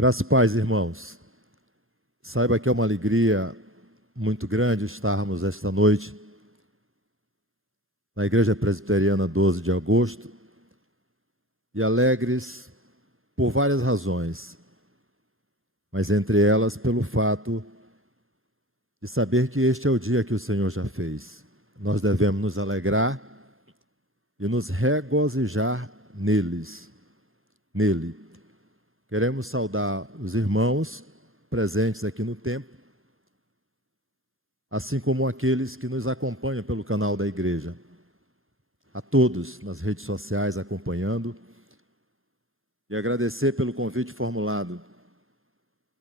Graças e paz, irmãos. Saiba que é uma alegria muito grande estarmos esta noite na Igreja Presbiteriana 12 de agosto e alegres por várias razões, mas entre elas pelo fato de saber que este é o dia que o Senhor já fez. Nós devemos nos alegrar e nos regozijar nele. Queremos saudar os irmãos presentes aqui no templo, assim como aqueles que nos acompanham pelo canal da igreja. A todos nas redes sociais acompanhando e agradecer pelo convite formulado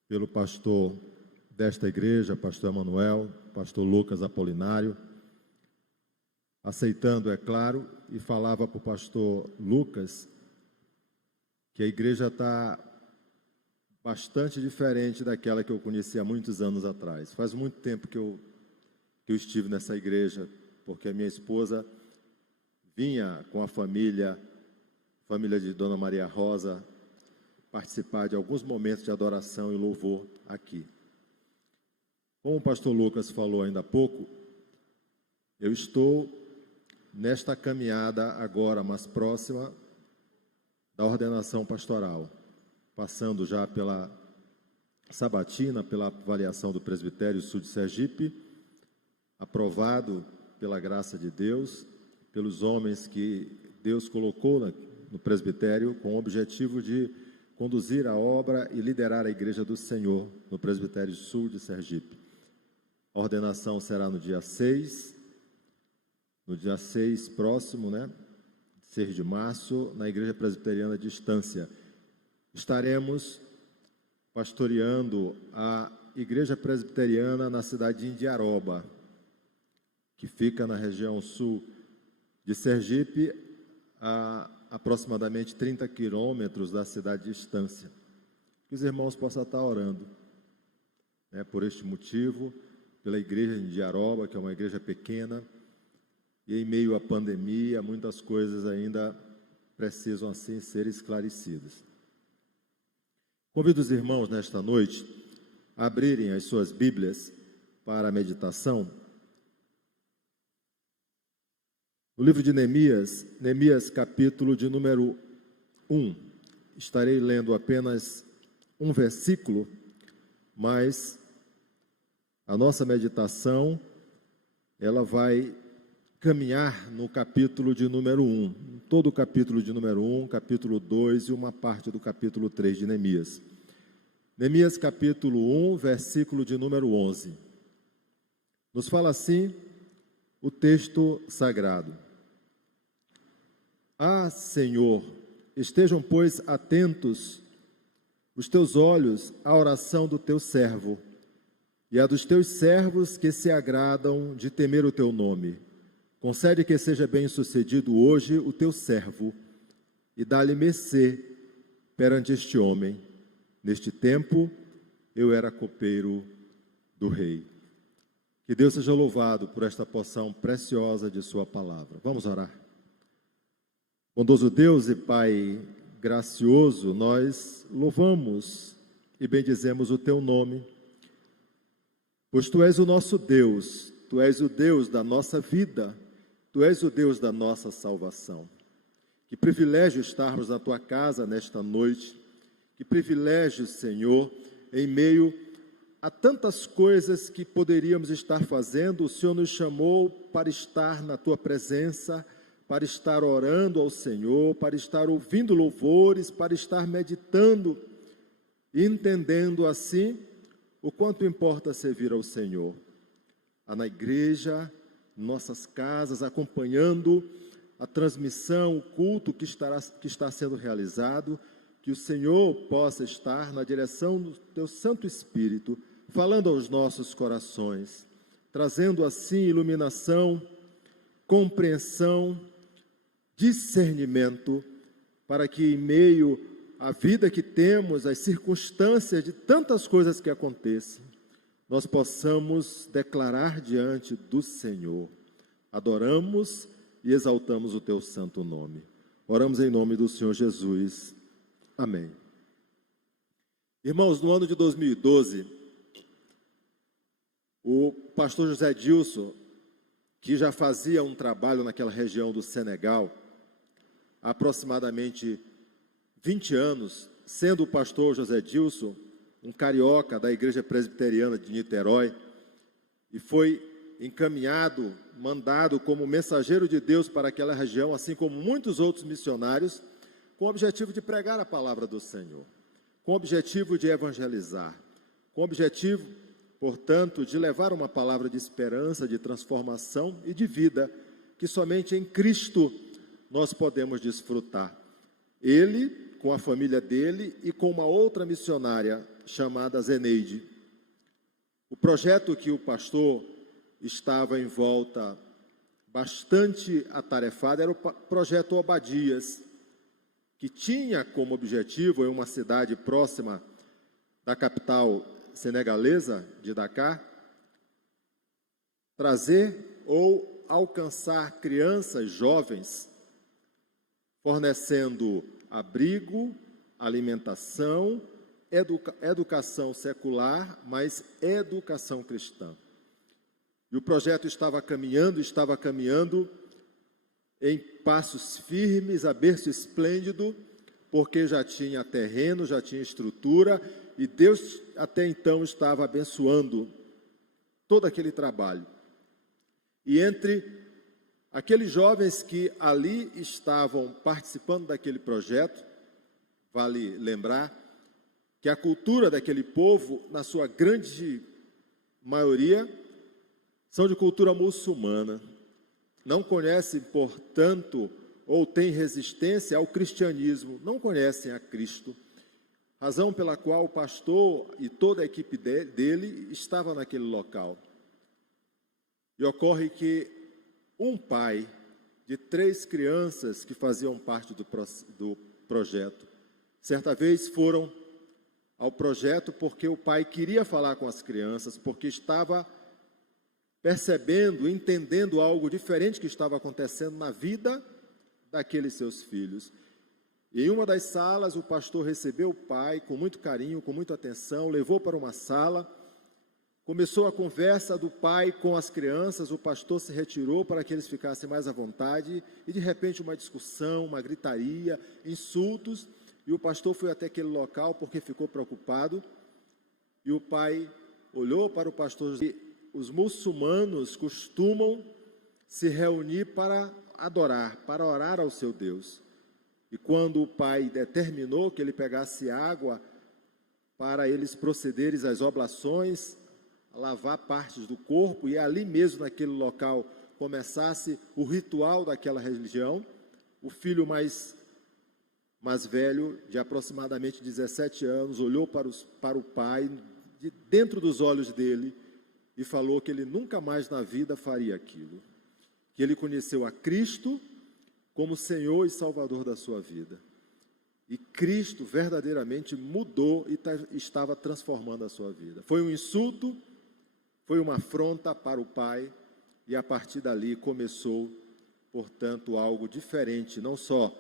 pelo pastor desta igreja, pastor Emanuel, pastor Lucas Apolinário, aceitando, é claro, e falava para o pastor Lucas que a igreja está bastante diferente daquela que eu conheci há muitos anos atrás. Faz muito tempo que eu estive nessa igreja, porque a minha esposa vinha com a família de Dona Maria Rosa, participar de alguns momentos de adoração e louvor aqui. Como o pastor Lucas falou ainda há pouco, eu estou nesta caminhada agora mais próxima da ordenação pastoral, passando já pela sabatina, pela avaliação do Presbitério Sul de Sergipe, aprovado pela graça de Deus, pelos homens que Deus colocou no presbitério com o objetivo de conduzir a obra e liderar a Igreja do Senhor no Presbitério Sul de Sergipe. A ordenação será no dia 6 próximo, 6 de março, na Igreja Presbiteriana de Estância. Estaremos pastoreando a Igreja Presbiteriana na cidade de Indiaroba, que fica na região sul de Sergipe, a aproximadamente 30 quilômetros da cidade de Estância. Que os irmãos possam estar orando, por este motivo, pela igreja de Indiaroba, que é uma igreja pequena, e em meio à pandemia, muitas coisas ainda precisam assim ser esclarecidas. Convido os irmãos nesta noite a abrirem as suas Bíblias para a meditação. No livro de Neemias capítulo de número 1. Estarei lendo apenas um versículo, mas a nossa meditação, ela vai caminhar no capítulo de número 1. Todo o capítulo de número 1, capítulo 2 e uma parte do capítulo 3 de Neemias. Neemias capítulo 1, versículo de número 11. Nos fala assim o texto sagrado. Ah, Senhor, estejam, pois, atentos os teus olhos à oração do teu servo e a dos teus servos que se agradam de temer o teu nome. Concede que seja bem-sucedido hoje o teu servo e dá-lhe mercê perante este homem. Neste tempo, eu era copeiro do rei. Que Deus seja louvado por esta porção preciosa de sua palavra. Vamos orar. Bondoso Deus e Pai gracioso, nós louvamos e bendizemos o teu nome, pois tu és o nosso Deus, tu és o Deus da nossa vida, tu és o Deus da nossa salvação. Que privilégio estarmos na tua casa nesta noite, que privilégio, Senhor, em meio a tantas coisas que poderíamos estar fazendo, o Senhor nos chamou para estar na tua presença, para estar orando ao Senhor, para estar ouvindo louvores, para estar meditando e entendendo assim o quanto importa servir ao Senhor. Na igreja, nossas casas, acompanhando a transmissão, o culto que está sendo realizado, que o Senhor possa estar na direção do teu Santo Espírito, falando aos nossos corações, trazendo assim iluminação, compreensão, discernimento, para que em meio à vida que temos, às circunstâncias de tantas coisas que acontecem, nós possamos declarar diante do Senhor. Adoramos e exaltamos o teu santo nome. Oramos em nome do Senhor Jesus. Amém. Irmãos, no ano de 2012, o pastor José Dilson, que já fazia um trabalho naquela região do Senegal, há aproximadamente 20 anos, sendo o pastor José Dilson um carioca da Igreja Presbiteriana de Niterói, e foi encaminhado, mandado como mensageiro de Deus para aquela região, assim como muitos outros missionários, com o objetivo de pregar a palavra do Senhor, com o objetivo de evangelizar, com o objetivo, portanto, de levar uma palavra de esperança, de transformação e de vida, que somente em Cristo nós podemos desfrutar. Ele, com a família dele e com uma outra missionária chamada Zeneide. O projeto que o pastor estava em volta, bastante atarefado, era o projeto Obadias, que tinha como objetivo, em uma cidade próxima da capital senegalesa, de Dakar, trazer ou alcançar crianças jovens, fornecendo abrigo, alimentação, educação secular, mas educação cristã. E o projeto estava caminhando em passos firmes, a berço esplêndido, porque já tinha terreno, já tinha estrutura, e Deus até então estava abençoando todo aquele trabalho. E entre aqueles jovens que ali estavam participando daquele projeto, vale lembrar que a cultura daquele povo, na sua grande maioria, são de cultura muçulmana. Não conhecem, portanto, ou têm resistência ao cristianismo, não conhecem a Cristo. Razão pela qual o pastor e toda a equipe dele estava naquele local. E ocorre que um pai de 3 crianças que faziam parte do projeto, certa vez foram ao projeto porque o pai queria falar com as crianças, porque estava percebendo, entendendo algo diferente que estava acontecendo na vida daqueles seus filhos. E em uma das salas, o pastor recebeu o pai com muito carinho, com muita atenção, levou para uma sala, começou a conversa do pai com as crianças, o pastor se retirou para que eles ficassem mais à vontade, e de repente uma discussão, uma gritaria, insultos, e o pastor foi até aquele local porque ficou preocupado, e o pai olhou para o pastor. Os muçulmanos costumam se reunir para adorar, para orar ao seu Deus. E quando o pai determinou que ele pegasse água para eles procederem às oblações, a lavar partes do corpo, e ali mesmo naquele local começasse o ritual daquela religião, o filho mais velho, de aproximadamente 17 anos, olhou para o pai, dentro dos olhos dele, e falou que ele nunca mais na vida faria aquilo. Que ele conheceu a Cristo como Senhor e Salvador da sua vida. E Cristo verdadeiramente mudou e estava transformando a sua vida. Foi um insulto, foi uma afronta para o pai, e a partir dali começou, portanto, algo diferente, não só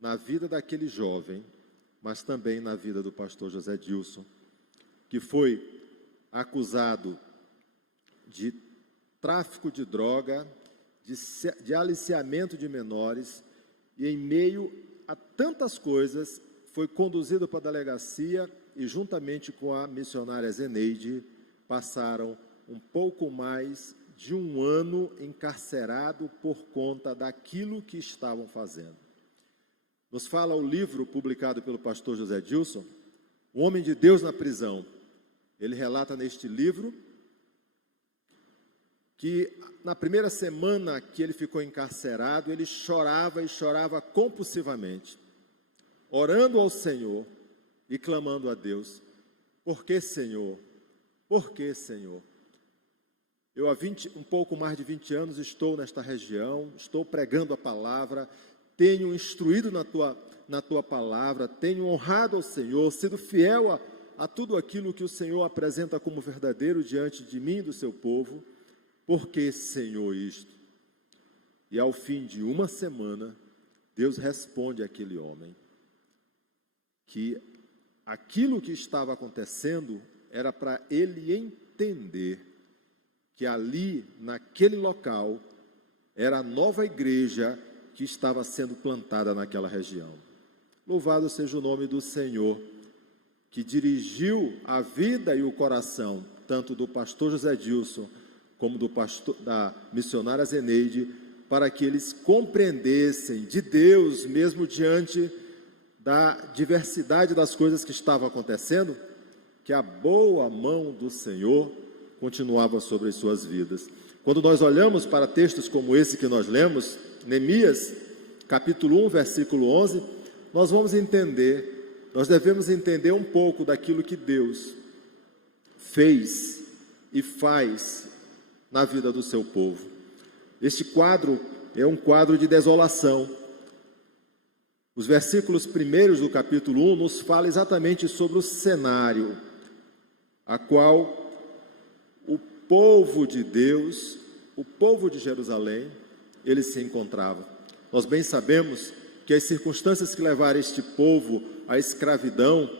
na vida daquele jovem, mas também na vida do pastor José Dilson, que foi acusado de tráfico de droga, de aliciamento de menores, e em meio a tantas coisas, foi conduzido para a delegacia e, juntamente com a missionária Zeneide, passaram um pouco mais de 1 ano encarcerado por conta daquilo que estavam fazendo. Nos fala o livro publicado pelo pastor José Dilson, O Homem de Deus na Prisão. Ele relata neste livro que na primeira semana que ele ficou encarcerado, ele chorava e chorava compulsivamente, orando ao Senhor e clamando a Deus: por que, Senhor? Por que, Senhor? Eu há um pouco mais de 20 anos estou nesta região, estou pregando a palavra, tenho instruído na tua palavra, tenho honrado ao Senhor, sido fiel a tudo aquilo que o Senhor apresenta como verdadeiro diante de mim e do seu povo. Por que, Senhor, isto? E ao fim de 1 semana, Deus responde àquele homem que aquilo que estava acontecendo era para ele entender que ali, naquele local, era a nova igreja que estava sendo plantada naquela região. Louvado seja o nome do Senhor, que dirigiu a vida e o coração, tanto do pastor José Dilson, como da missionária Zeneide, para que eles compreendessem de Deus, mesmo diante da diversidade das coisas que estavam acontecendo, que a boa mão do Senhor continuava sobre as suas vidas. Quando nós olhamos para textos como esse que nós lemos, Neemias, capítulo 1, versículo 11, nós devemos entender um pouco daquilo que Deus fez e faz na vida do seu povo. Este quadro é um quadro de desolação. Os versículos primeiros do capítulo 1 nos falam exatamente sobre o cenário a qual o povo de Deus, o povo de Jerusalém, ele se encontrava. Nós bem sabemos que as circunstâncias que levaram este povo à escravidão,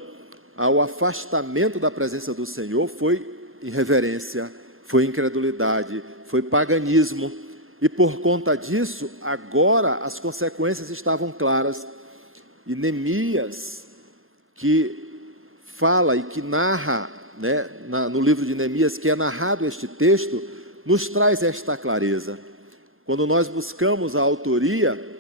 ao afastamento da presença do Senhor, foi irreverência, foi incredulidade, foi paganismo, e por conta disso, agora as consequências estavam claras. E Neemias, que fala e que narra, no livro de Neemias, que é narrado este texto, nos traz esta clareza. Quando nós buscamos a autoria,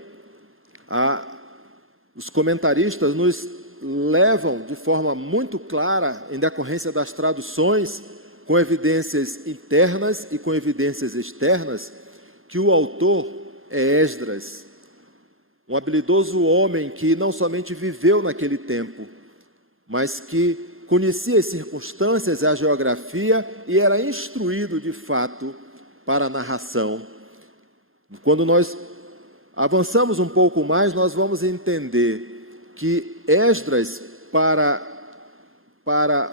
os comentaristas nos levam de forma muito clara, em decorrência das traduções, com evidências internas e com evidências externas, que o autor é Esdras, um habilidoso homem que não somente viveu naquele tempo, mas que conhecia as circunstâncias, a geografia e era instruído de fato para a narração. Quando nós avançamos um pouco mais, nós vamos entender que Esdras, para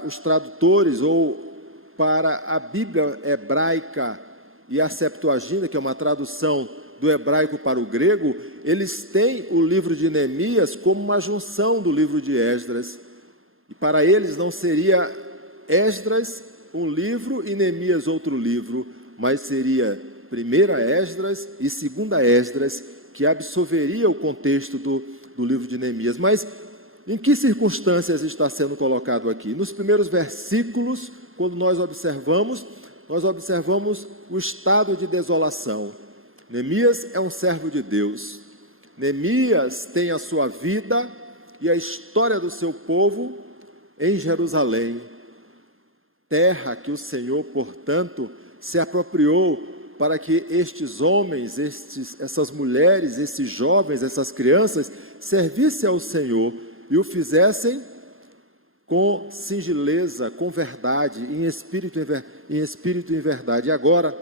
os tradutores ou para a Bíblia hebraica e a Septuaginta, que é uma tradução do hebraico para o grego, eles têm o livro de Neemias como uma junção do livro de Esdras. E para eles não seria Esdras um livro e Neemias outro livro, mas seria primeira Esdras e segunda Esdras, que absorveria o contexto do livro de Neemias. Mas em que circunstâncias está sendo colocado aqui? Nos primeiros versículos, quando nós observamos o estado de desolação. Neemias é um servo de Deus. Neemias tem a sua vida e a história do seu povo em Jerusalém, terra que o Senhor, portanto, se apropriou para que estes homens, essas mulheres, esses jovens, essas crianças, servissem ao Senhor e o fizessem com singeleza, com verdade, em espírito e em verdade. E agora,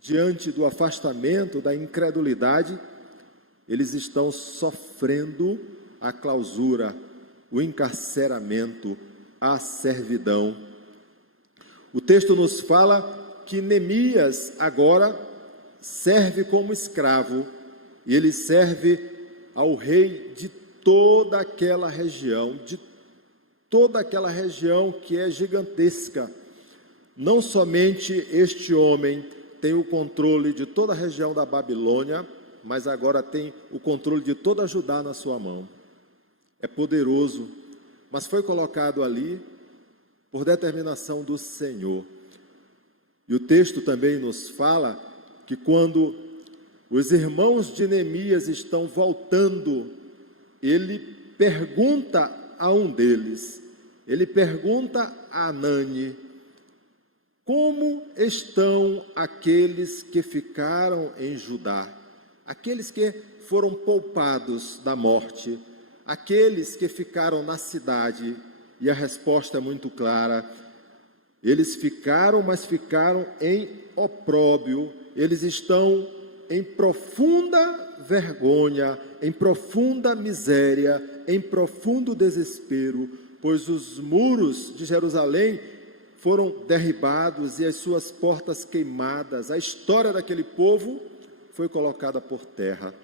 diante do afastamento, da incredulidade, eles estão sofrendo a clausura, o encarceramento, a servidão. O texto nos fala que Neemias agora serve como escravo, e ele serve ao rei de toda aquela região, que é gigantesca. Não somente este homem tem o controle de toda a região da Babilônia, mas agora tem o controle de toda Judá na sua mão. É poderoso, mas foi colocado ali por determinação do Senhor. E o texto também nos fala que quando os irmãos de Neemias estão voltando, ele pergunta a um deles, ele pergunta a Anani: como estão aqueles que ficaram em Judá? Aqueles que foram poupados da morte, aqueles que ficaram na cidade? E a resposta é muito clara: eles ficaram, mas ficaram em opróbrio, eles estão em profunda vergonha, em profunda miséria, em profundo desespero, pois os muros de Jerusalém foram derribados e as suas portas queimadas. A história daquele povo foi colocada por terra.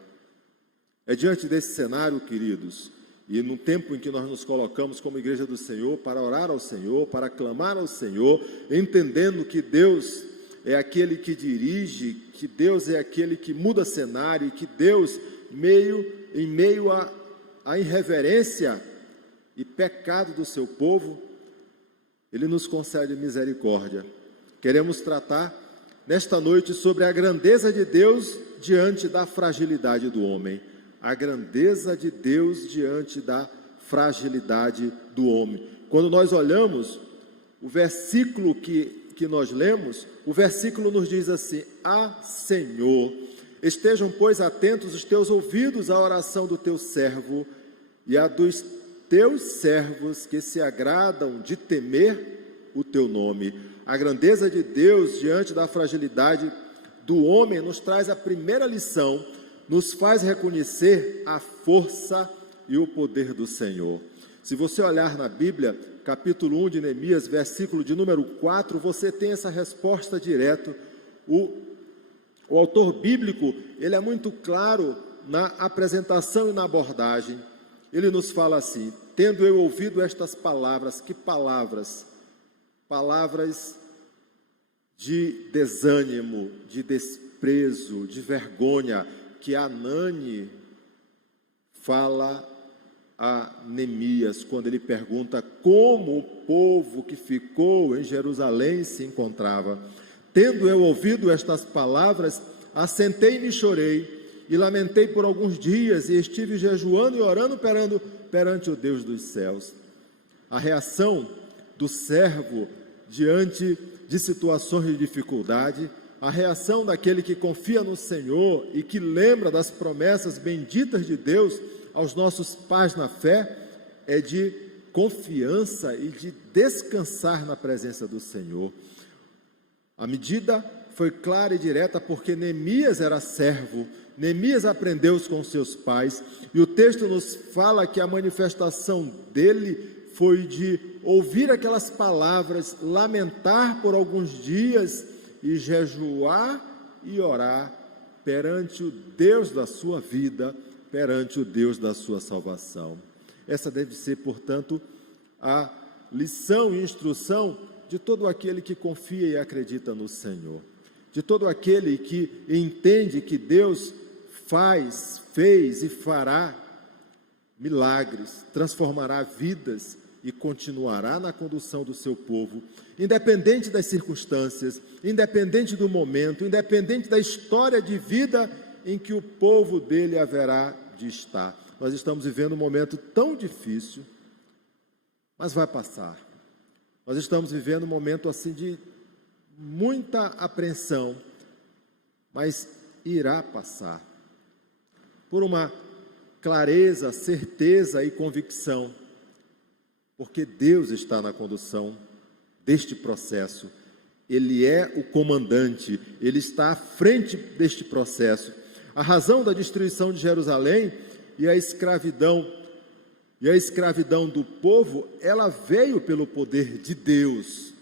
É diante desse cenário, queridos, E no tempo em que nós nos colocamos como igreja do Senhor, para orar ao Senhor, para clamar ao Senhor, entendendo que Deus é aquele que dirige, que Deus é aquele que muda cenário, e que Deus, em meio à irreverência e pecado do seu povo, Ele nos concede misericórdia. Queremos tratar nesta noite sobre a grandeza de Deus diante da fragilidade do homem. A grandeza de Deus diante da fragilidade do homem. Quando nós olhamos o versículo que nós lemos, o versículo nos diz assim: Ah, Senhor, estejam, pois, atentos os teus ouvidos à oração do teu servo e a dos teus servos que se agradam de temer o teu nome. A grandeza de Deus diante da fragilidade do homem nos traz a primeira lição, nos faz reconhecer a força e o poder do Senhor. Se você olhar na Bíblia, capítulo 1 de Neemias, versículo de número 4, você tem essa resposta direta. O autor bíblico, ele é muito claro na apresentação e na abordagem. Ele nos fala assim: tendo eu ouvido estas palavras, que palavras? Palavras de desânimo, de desprezo, de vergonha, que Anani fala a Neemias, quando ele pergunta como o povo que ficou em Jerusalém se encontrava. Tendo eu ouvido estas palavras, assentei-me e chorei, e lamentei por alguns dias, e estive jejuando e orando perante o Deus dos céus. A reação do servo diante de situações de dificuldade, a reação daquele que confia no Senhor e que lembra das promessas benditas de Deus aos nossos pais na fé, é de confiança e de descansar na presença do Senhor. A medida foi clara e direta, porque Neemias era servo, Neemias aprendeu com seus pais, e o texto nos fala que a manifestação dele foi de ouvir aquelas palavras, lamentar por alguns dias e jejuar e orar perante o Deus da sua vida, perante o Deus da sua salvação. Essa deve ser, portanto, a lição e instrução de todo aquele que confia e acredita no Senhor, de todo aquele que entende que Deus fez e fará milagres, transformará vidas e continuará na condução do seu povo, independente das circunstâncias, independente do momento, independente da história de vida em que o povo dele haverá de estar. Nós estamos vivendo um momento tão difícil, mas vai passar. Nós estamos vivendo um momento assim de muita apreensão, mas irá passar. Por uma clareza, certeza e convicção, porque Deus está na condução deste processo. Ele é o comandante, Ele está à frente deste processo. A razão da destruição de Jerusalém e a escravidão do povo, ela veio pelo poder de Deus.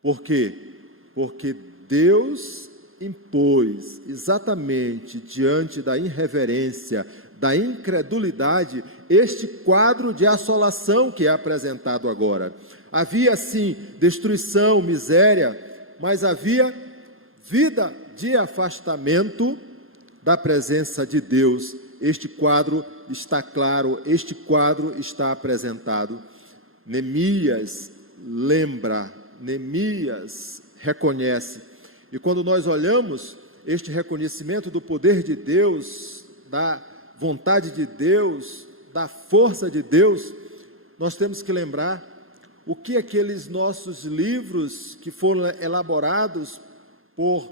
Por quê? Porque Deus impôs exatamente diante da irreverência, da incredulidade, este quadro de assolação que é apresentado agora. Havia sim destruição, miséria, mas havia vida de afastamento da presença de Deus. Este quadro está claro, este quadro está apresentado. Neemias lembra, Neemias reconhece. E quando nós olhamos este reconhecimento do poder de Deus, da vontade de Deus, da força de Deus, nós temos que lembrar o que aqueles nossos livros que foram elaborados por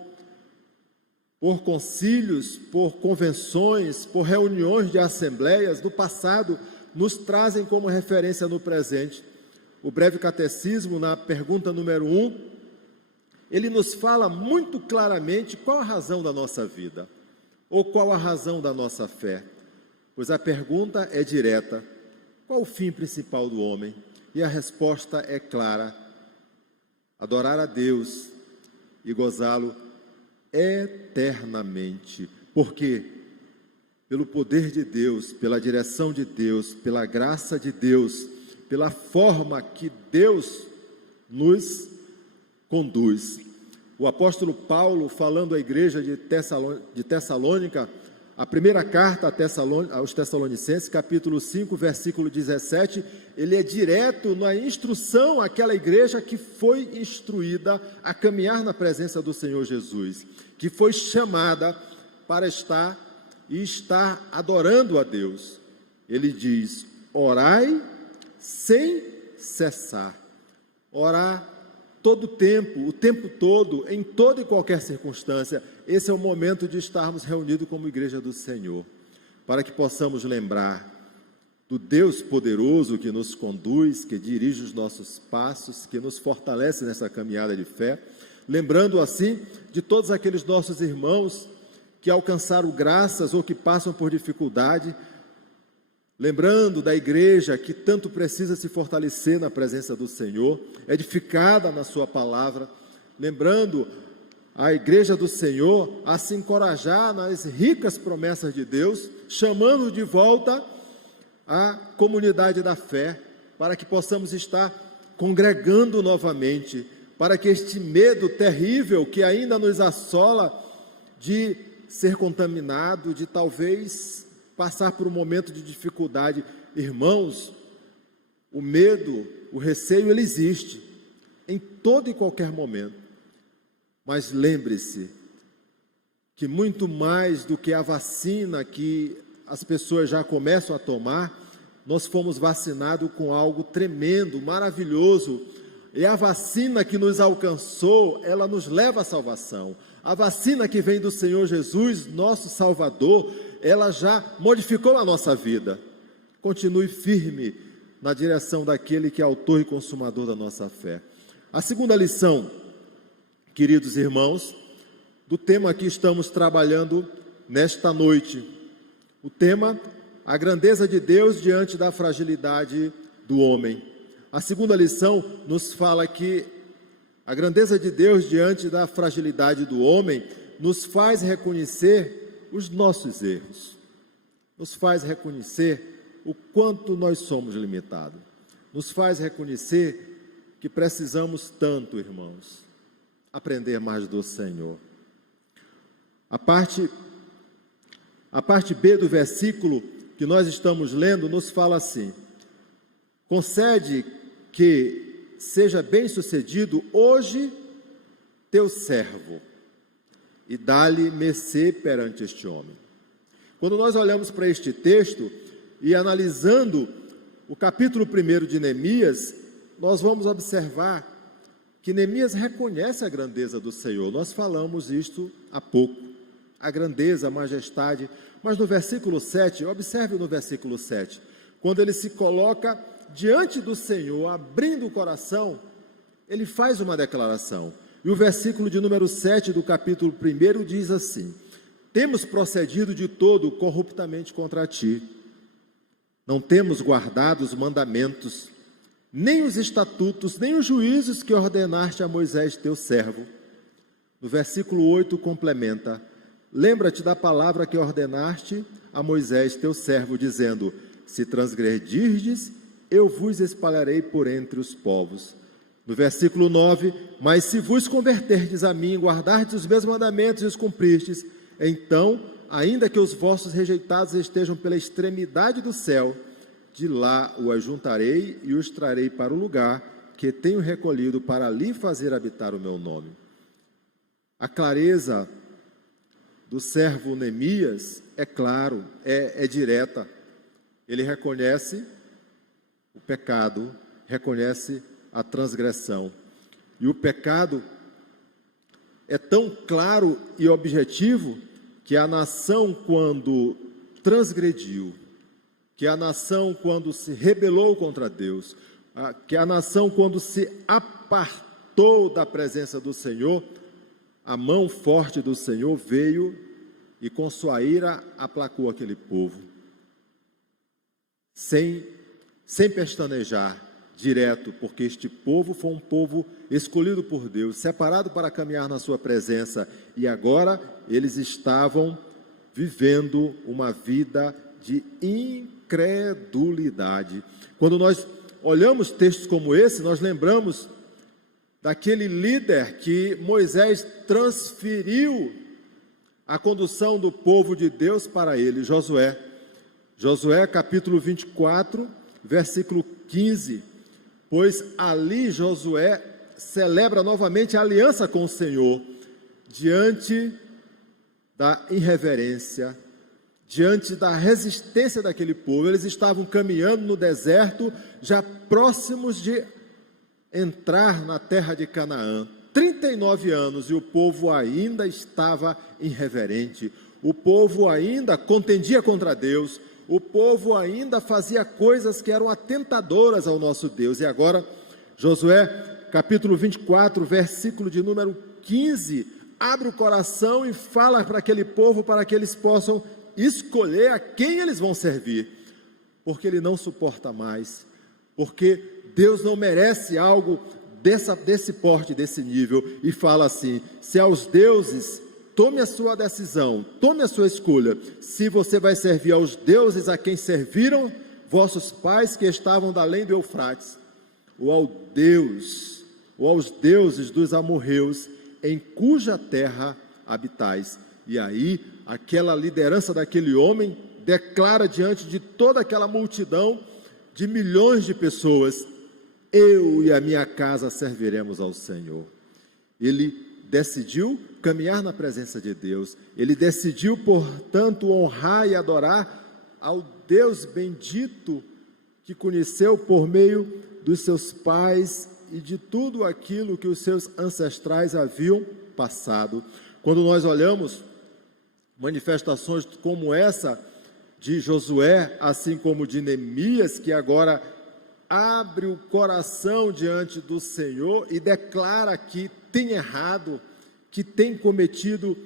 concílios, por convenções, por reuniões de assembleias do passado, nos trazem como referência no presente. O breve catecismo, na pergunta número 1, ele nos fala muito claramente qual a razão da nossa vida, ou qual a razão da nossa fé. Pois a pergunta é direta: qual o fim principal do homem? E a resposta é clara: adorar a Deus e gozá-lo eternamente. Por quê? pelo poder de Deus, pela direção de Deus, pela graça de Deus, pela forma que Deus nos conduz. O apóstolo Paulo, falando à igreja de Tessalônica, a primeira carta aos Tessalonicenses, capítulo 5, versículo 17, ele é direto na instrução àquela igreja que foi instruída a caminhar na presença do Senhor Jesus, que foi chamada para estar adorando a Deus. Ele diz: orai sem cessar. Orar todo o tempo todo, em toda e qualquer circunstância. Esse é o momento de estarmos reunidos como igreja do Senhor, para que possamos lembrar do Deus poderoso que nos conduz, que dirige os nossos passos, que nos fortalece nessa caminhada de fé, lembrando assim de todos aqueles nossos irmãos que alcançaram graças ou que passam por dificuldade, lembrando da igreja que tanto precisa se fortalecer na presença do Senhor, edificada na sua palavra, lembrando a igreja do Senhor a se encorajar nas ricas promessas de Deus, chamando de volta a comunidade da fé, para que possamos estar congregando novamente, para que este medo terrível que ainda nos assola de ser contaminado, de talvez passar por um momento de dificuldade. Irmãos, o medo, o receio, ele existe em todo e qualquer momento. Mas lembre-se que muito mais do que a vacina que as pessoas já começam a tomar, nós fomos vacinados com algo tremendo, maravilhoso. E a vacina que nos alcançou, ela nos leva à salvação. A vacina que vem do Senhor Jesus, nosso Salvador, ela já modificou a nossa vida. Continue firme na direção daquele que é autor e consumador da nossa fé. A segunda lição, queridos irmãos, do tema que estamos trabalhando nesta noite. O tema, a grandeza de Deus diante da fragilidade do homem. A segunda lição nos fala que a grandeza de Deus diante da fragilidade do homem nos faz reconhecer os nossos erros, nos faz reconhecer o quanto nós somos limitados, nos faz reconhecer que precisamos tanto, irmãos, aprender mais do Senhor. A parte B do versículo que nós estamos lendo nos fala assim: concede que seja bem-sucedido hoje teu servo, e dá-lhe mercê perante este homem. Quando nós olhamos para este texto e analisando o capítulo 1 de Neemias, nós vamos observar que Neemias reconhece a grandeza do Senhor. Nós falamos isto há pouco, a grandeza, a majestade, mas no versículo 7, observe no versículo 7, quando ele se coloca diante do Senhor, abrindo o coração, ele faz uma declaração. E o versículo de número 7 do capítulo 1 diz assim: temos procedido de todo corruptamente contra ti, não temos guardado os mandamentos, nem os estatutos, nem os juízos que ordenaste a Moisés teu servo. No versículo 8 complementa: lembra-te da palavra que ordenaste a Moisés teu servo, dizendo: se transgredirdes, eu vos espalharei por entre os povos. No versículo 9, mas se vos converterdes a mim, guardardes os meus mandamentos e os cumpristes, então, ainda que os vossos rejeitados estejam pela extremidade do céu, de lá o ajuntarei e os trarei para o lugar que tenho recolhido, para ali fazer habitar o meu nome. A clareza do servo Neemias é claro, é direta. Ele reconhece o pecado, reconhece a transgressão. E o pecado é tão claro e objetivo que a nação, quando transgrediu, que a nação, quando se rebelou contra Deus, que a nação, quando se apartou da presença do Senhor, a mão forte do Senhor veio e com sua ira aplacou aquele povo. Sem pestanejar, direto, porque este povo foi um povo escolhido por Deus, separado para caminhar na sua presença, e agora eles estavam vivendo uma vida de incredulidade. Quando nós olhamos textos como esse, nós lembramos daquele líder que Moisés transferiu a condução do povo de Deus para ele, Josué. Josué capítulo 24, versículo 15. Pois ali Josué celebra novamente a aliança com o Senhor, diante da irreverência, diante da resistência daquele povo. Eles estavam caminhando no deserto, já próximos de entrar na terra de Canaã. 39 anos e o povo ainda estava irreverente, o povo ainda contendia contra Deus, o povo ainda fazia coisas que eram atentadoras ao nosso Deus. E agora, Josué, capítulo 24, versículo de número 15, abre o coração e fala para aquele povo, para que eles possam escolher a quem eles vão servir, porque ele não suporta mais, porque Deus não merece algo desse porte, desse nível, e fala assim: se aos deuses, tome a sua decisão, tome a sua escolha, se você vai servir aos deuses a quem serviram vossos pais que estavam da além do Eufrates, ou aos deuses dos amorreus, em cuja terra habitais. E aí, aquela liderança daquele homem declara diante de toda aquela multidão de milhões de pessoas: eu e a minha casa serviremos ao Senhor. Ele decidiu caminhar na presença de Deus, ele decidiu, portanto, honrar e adorar ao Deus bendito que conheceu por meio dos seus pais e de tudo aquilo que os seus ancestrais haviam passado. Quando nós olhamos manifestações como essa de Josué, assim como de Neemias, que agora abre o coração diante do Senhor e declara que tem errado, que tem cometido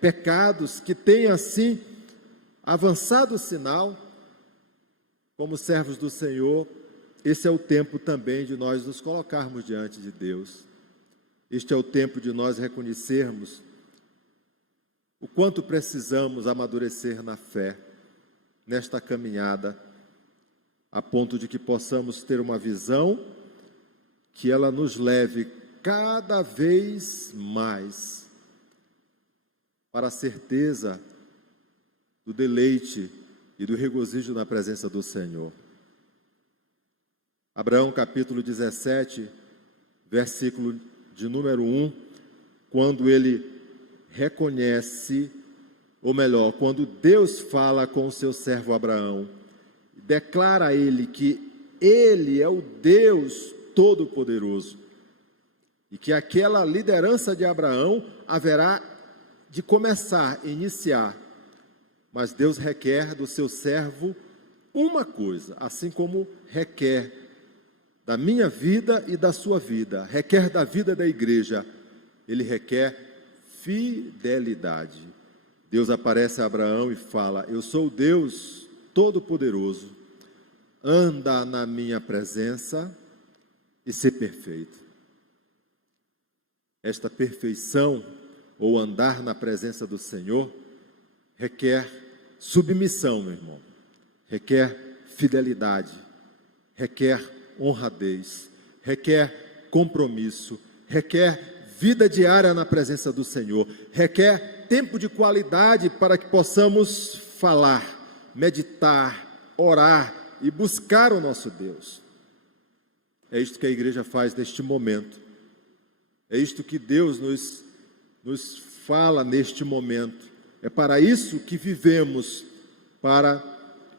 pecados, que tem assim avançado o sinal, como servos do Senhor. Esse é o tempo também de nós nos colocarmos diante de Deus. Este é o tempo de nós reconhecermos o quanto precisamos amadurecer na fé, nesta caminhada, a ponto de que possamos ter uma visão que ela nos leve cada vez mais para a certeza do deleite e do regozijo na presença do Senhor. Abraão, capítulo 17, versículo de número 1, quando ele reconhece, ou melhor, quando Deus fala com o seu servo Abraão, declara a ele que ele é o Deus Todo-Poderoso, e que aquela liderança de Abraão haverá de começar, iniciar, mas Deus requer do seu servo uma coisa, assim como requer da minha vida e da sua vida, requer da vida da igreja, ele requer fidelidade. Deus aparece a Abraão e fala: eu sou o Deus Todo-Poderoso, anda na minha presença e ser perfeito. Esta perfeição, ou andar na presença do Senhor, requer submissão, meu irmão, requer fidelidade, requer honradez, requer compromisso, requer vida diária na presença do Senhor, requer tempo de qualidade para que possamos falar, meditar, orar e buscar o nosso Deus. É isto que a igreja faz neste momento, é isto que Deus nos fala neste momento, é para isso que vivemos, para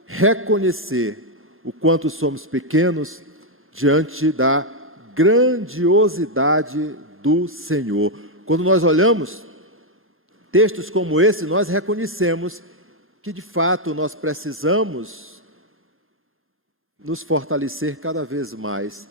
reconhecer o quanto somos pequenos diante da grandiosidade do Senhor. Quando nós olhamos textos como esse, nós reconhecemos que de fato nós precisamos nos fortalecer cada vez mais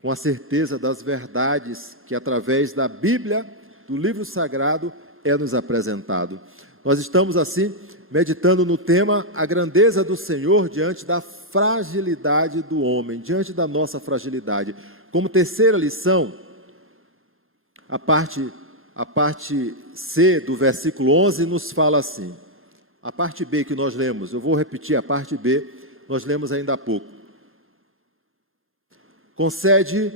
com a certeza das verdades que através da Bíblia, do livro sagrado, é nos apresentado. Nós estamos assim meditando no tema a grandeza do Senhor diante da fragilidade do homem, diante da nossa fragilidade. Como terceira lição, a parte a parte C do versículo 11 nos fala assim, a parte B que nós lemos, eu vou repetir a parte B, nós lemos ainda há pouco. Concede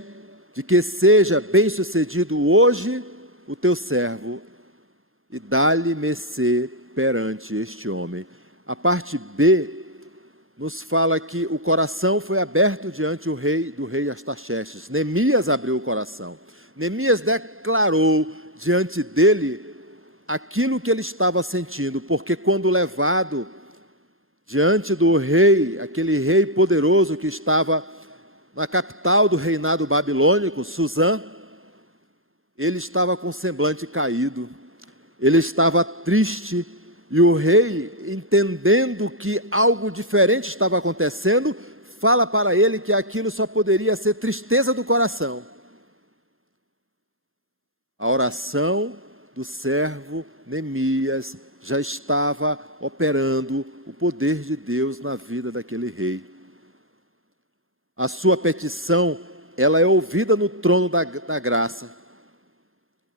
de que seja bem-sucedido hoje o teu servo e dá-lhe mercê perante este homem. A parte B nos fala que o coração foi aberto diante do rei Artaxerxes. Neemias abriu o coração. Neemias declarou diante dele aquilo que ele estava sentindo, porque quando levado diante do rei, aquele rei poderoso que estava na capital do reinado babilônico, Susã, ele estava com semblante caído, ele estava triste, e o rei, entendendo que algo diferente estava acontecendo, fala para ele que aquilo só poderia ser tristeza do coração. A oração do servo Neemias já estava operando o poder de Deus na vida daquele rei. A sua petição, ela é ouvida no trono da graça,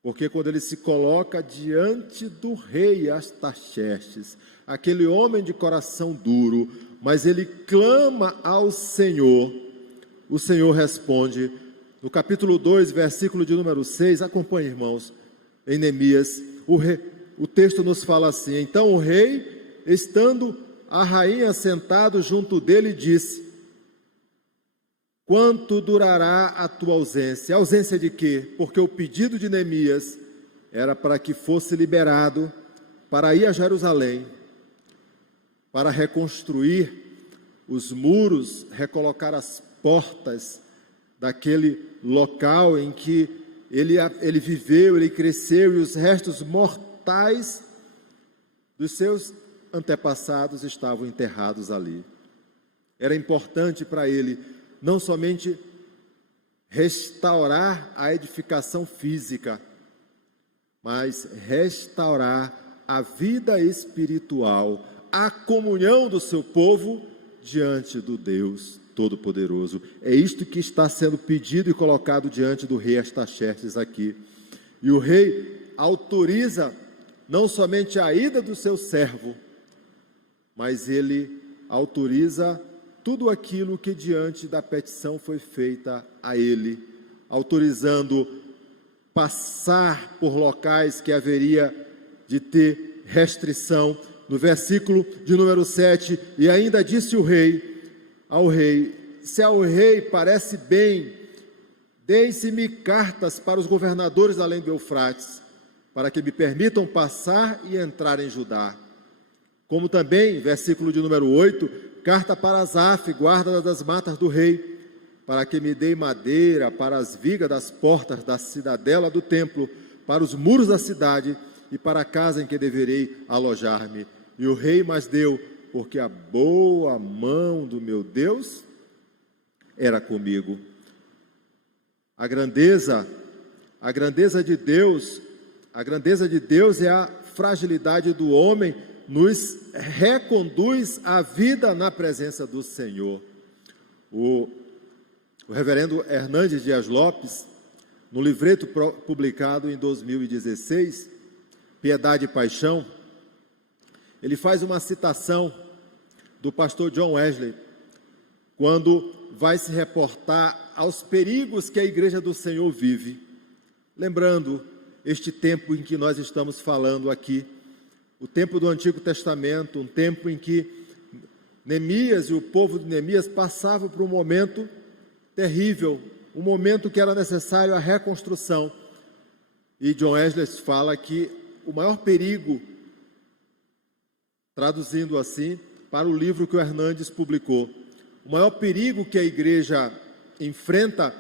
porque quando ele se coloca diante do rei Artaxerxes, aquele homem de coração duro, mas ele clama ao Senhor, o Senhor responde. No capítulo 2, versículo de número 6, acompanhe, irmãos, em Neemias, o texto nos fala assim: então o rei, estando a rainha sentado junto dele, disse: quanto durará a tua ausência? Ausência de quê? Porque o pedido de Neemias era para que fosse liberado para ir a Jerusalém, para reconstruir os muros, recolocar as portas daquele local em que ele viveu, ele cresceu, e os restos mortais dos seus antepassados estavam enterrados ali. Era importante para ele não somente restaurar a edificação física, mas restaurar a vida espiritual, a comunhão do seu povo diante do Deus Todo-Poderoso. É isto que está sendo pedido e colocado diante do rei Artaxerxes aqui. E o rei autoriza não somente a ida do seu servo, mas ele autoriza tudo aquilo que diante da petição foi feita a ele, autorizando passar por locais que haveria de ter restrição. No versículo de número 7, e ainda disse o rei ao rei: se ao rei parece bem, deem-se-me cartas para os governadores além do Eufrates, para que me permitam passar e entrar em Judá. Como também, versículo de número 8, carta para Asaf, guarda das matas do rei, para que me dê madeira para as vigas das portas da cidadela do templo, para os muros da cidade e para a casa em que deverei alojar-me. E o rei mais deu, porque a boa mão do meu Deus era comigo. A grandeza de Deus é a fragilidade do homem, nos reconduz à vida na presença do Senhor. O reverendo Hernandes Dias Lopes, no livreto publicado em 2016, Piedade e Paixão, ele faz uma citação do pastor John Wesley, quando vai se reportar aos perigos que a Igreja do Senhor vive, lembrando este tempo em que nós estamos falando aqui, o tempo do Antigo Testamento, um tempo em que Neemias e o povo de Neemias passavam por um momento terrível, um momento que era necessário a reconstrução. E John Wesley fala que o maior perigo, traduzindo assim, para o livro que o Hernandes publicou, o maior perigo que a igreja enfrenta,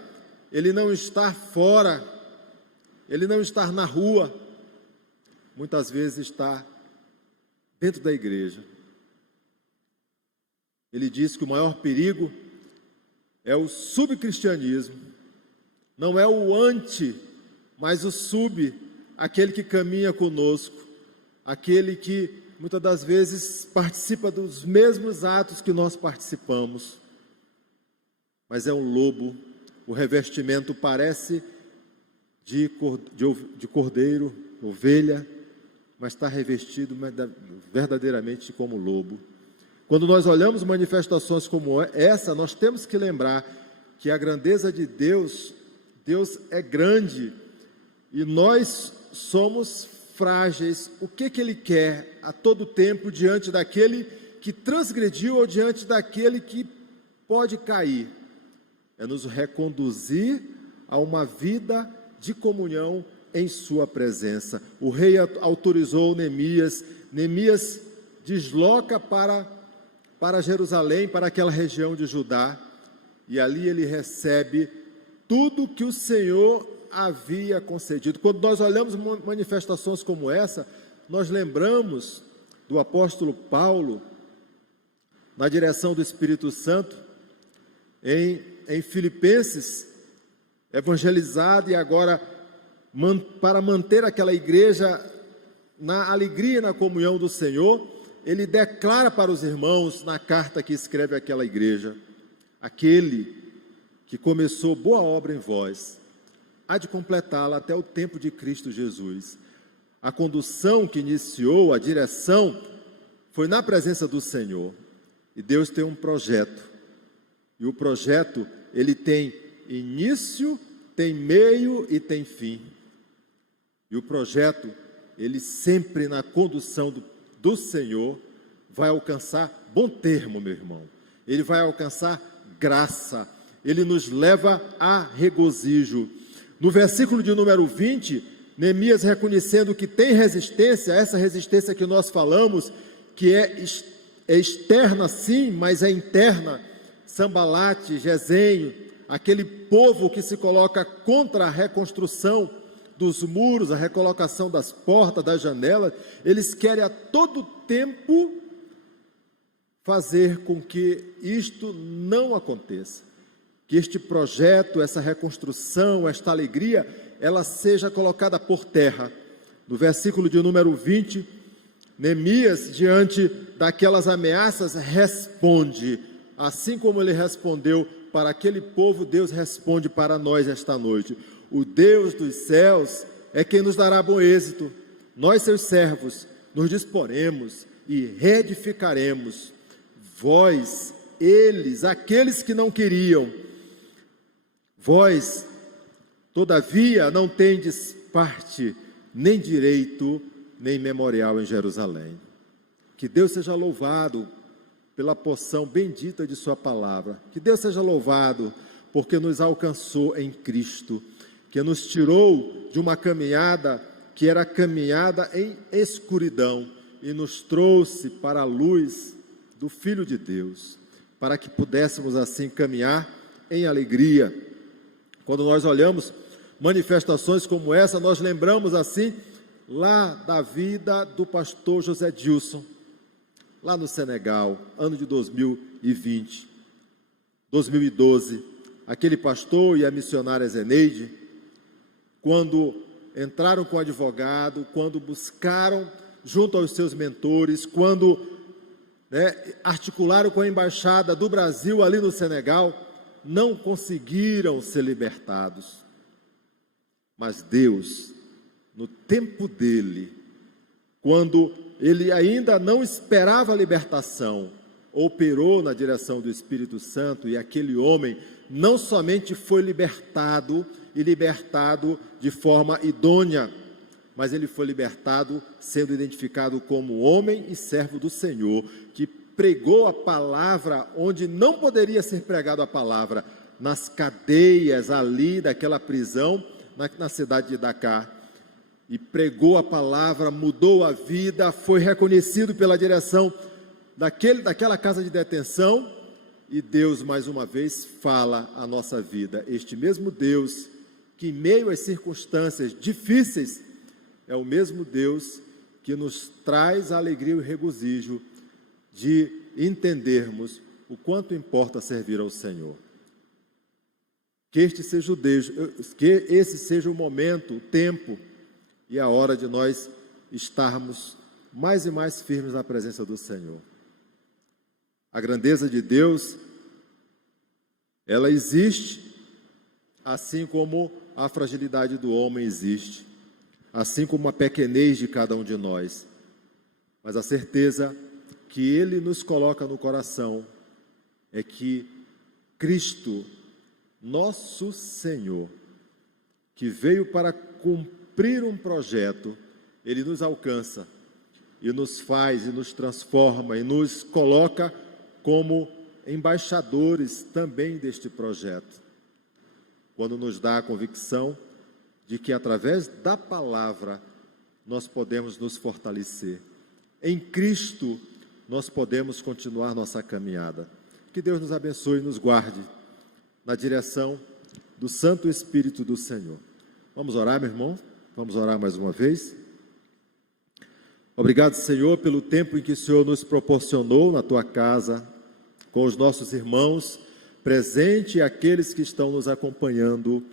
ele não está fora, ele não está na rua, muitas vezes está dentro da igreja. Ele diz que o maior perigo é o subcristianismo, não é o anti, mas o sub, aquele que caminha conosco, aquele que muitas das vezes participa dos mesmos atos que nós participamos, mas é um lobo. O revestimento parece de cordeiro, ovelha, mas está revestido verdadeiramente como lobo. Quando nós olhamos manifestações como essa, nós temos que lembrar que a grandeza de Deus, Deus é grande e nós somos frágeis. O que Ele quer a todo tempo diante daquele que transgrediu ou diante daquele que pode cair? É nos reconduzir a uma vida de comunhão em sua presença. O rei autorizou Neemias desloca para Jerusalém, para aquela região de Judá, e ali ele recebe tudo que o Senhor havia concedido. Quando nós olhamos manifestações como essa, nós lembramos do apóstolo Paulo, na direção do Espírito Santo, em Filipenses, evangelizado, e agora para manter aquela igreja na alegria e na comunhão do Senhor, ele declara para os irmãos na carta que escreve àquela igreja: aquele que começou boa obra em vós, há de completá-la até o tempo de Cristo Jesus. A condução que iniciou, a direção, foi na presença do Senhor. E Deus tem um projeto. E o projeto, ele tem início, tem meio e tem fim. E o projeto, ele sempre na condução do Senhor, vai alcançar bom termo, meu irmão. Ele vai alcançar graça. Ele nos leva a regozijo. No versículo de número 20, Neemias reconhecendo que tem resistência, essa resistência que nós falamos, que é externa sim, mas é interna. Sambalate, Gesem, aquele povo que se coloca contra a reconstrução dos muros, a recolocação das portas, das janelas, eles querem a todo tempo fazer com que isto não aconteça, que este projeto, essa reconstrução, esta alegria, ela seja colocada por terra. No versículo de número 20, Neemias, diante daquelas ameaças, responde, assim como ele respondeu para aquele povo, Deus responde para nós esta noite. O Deus dos céus é quem nos dará bom êxito. Nós, seus servos, nos disporemos e reedificaremos. Vós, eles, aqueles que não queriam, vós, todavia, não tendes parte, nem direito, nem memorial em Jerusalém. Que Deus seja louvado pela porção bendita de sua palavra. Que Deus seja louvado porque nos alcançou em Cristo, que nos tirou de uma caminhada que era caminhada em escuridão e nos trouxe para a luz do Filho de Deus, para que pudéssemos assim caminhar em alegria. Quando nós olhamos manifestações como essa, nós lembramos assim lá da vida do pastor José Dilson, lá no Senegal, ano de 2012, aquele pastor e a missionária Zeneide, quando entraram com o advogado, quando buscaram junto aos seus mentores, quando articularam com a embaixada do Brasil ali no Senegal, não conseguiram ser libertados. Mas Deus, no tempo dele, quando ele ainda não esperava a libertação, operou na direção do Espírito Santo, e aquele homem não somente foi libertado, e libertado de forma idônea, mas ele foi libertado sendo identificado como homem e servo do Senhor, que pregou a palavra onde não poderia ser pregado a palavra, nas cadeias ali daquela prisão, na cidade de Dakar, e pregou a palavra, mudou a vida, foi reconhecido pela direção daquela casa de detenção, e Deus mais uma vez fala a nossa vida. Este mesmo Deus que em meio às circunstâncias difíceis é o mesmo Deus que nos traz a alegria e o regozijo de entendermos o quanto importa servir ao Senhor. Que esse seja o momento, o tempo e a hora de nós estarmos mais e mais firmes na presença do Senhor. A grandeza de Deus, ela existe assim como a fragilidade do homem existe, assim como a pequenez de cada um de nós, mas a certeza que Ele nos coloca no coração é que Cristo, nosso Senhor, que veio para cumprir um projeto, Ele nos alcança e nos faz e nos transforma e nos coloca como embaixadores também deste projeto, quando nos dá a convicção de que através da palavra nós podemos nos fortalecer. Em Cristo nós podemos continuar nossa caminhada. Que Deus nos abençoe e nos guarde na direção do Santo Espírito do Senhor. Vamos orar, meu irmão? Vamos orar mais uma vez? Obrigado, Senhor, pelo tempo em que o Senhor nos proporcionou na Tua casa, com os nossos irmãos, presente e aqueles que estão nos acompanhando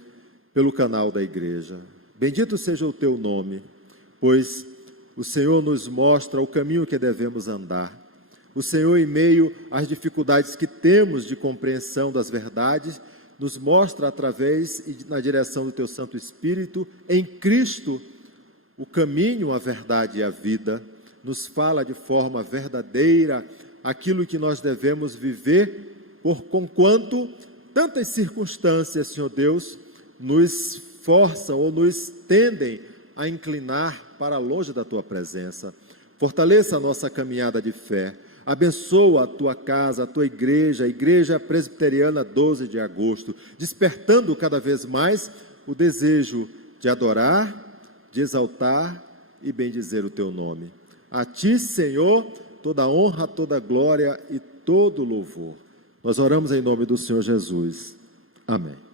pelo canal da igreja. Bendito seja o Teu nome, pois o Senhor nos mostra o caminho que devemos andar. O Senhor, em meio às dificuldades que temos de compreensão das verdades, nos mostra através e na direção do Teu Santo Espírito, em Cristo, o caminho, a verdade e a vida. Nos fala de forma verdadeira aquilo que nós devemos viver, conquanto tantas circunstâncias, Senhor Deus, nos forçam ou nos tendem a inclinar para longe da Tua presença. Fortaleça a nossa caminhada de fé. Abençoa a Tua casa, a Tua igreja, a Igreja Presbiteriana 12 de agosto, despertando cada vez mais o desejo de adorar, de exaltar e bendizer o Teu nome. A Ti, Senhor, toda honra, toda glória e todo louvor. Nós oramos em nome do Senhor Jesus. Amém.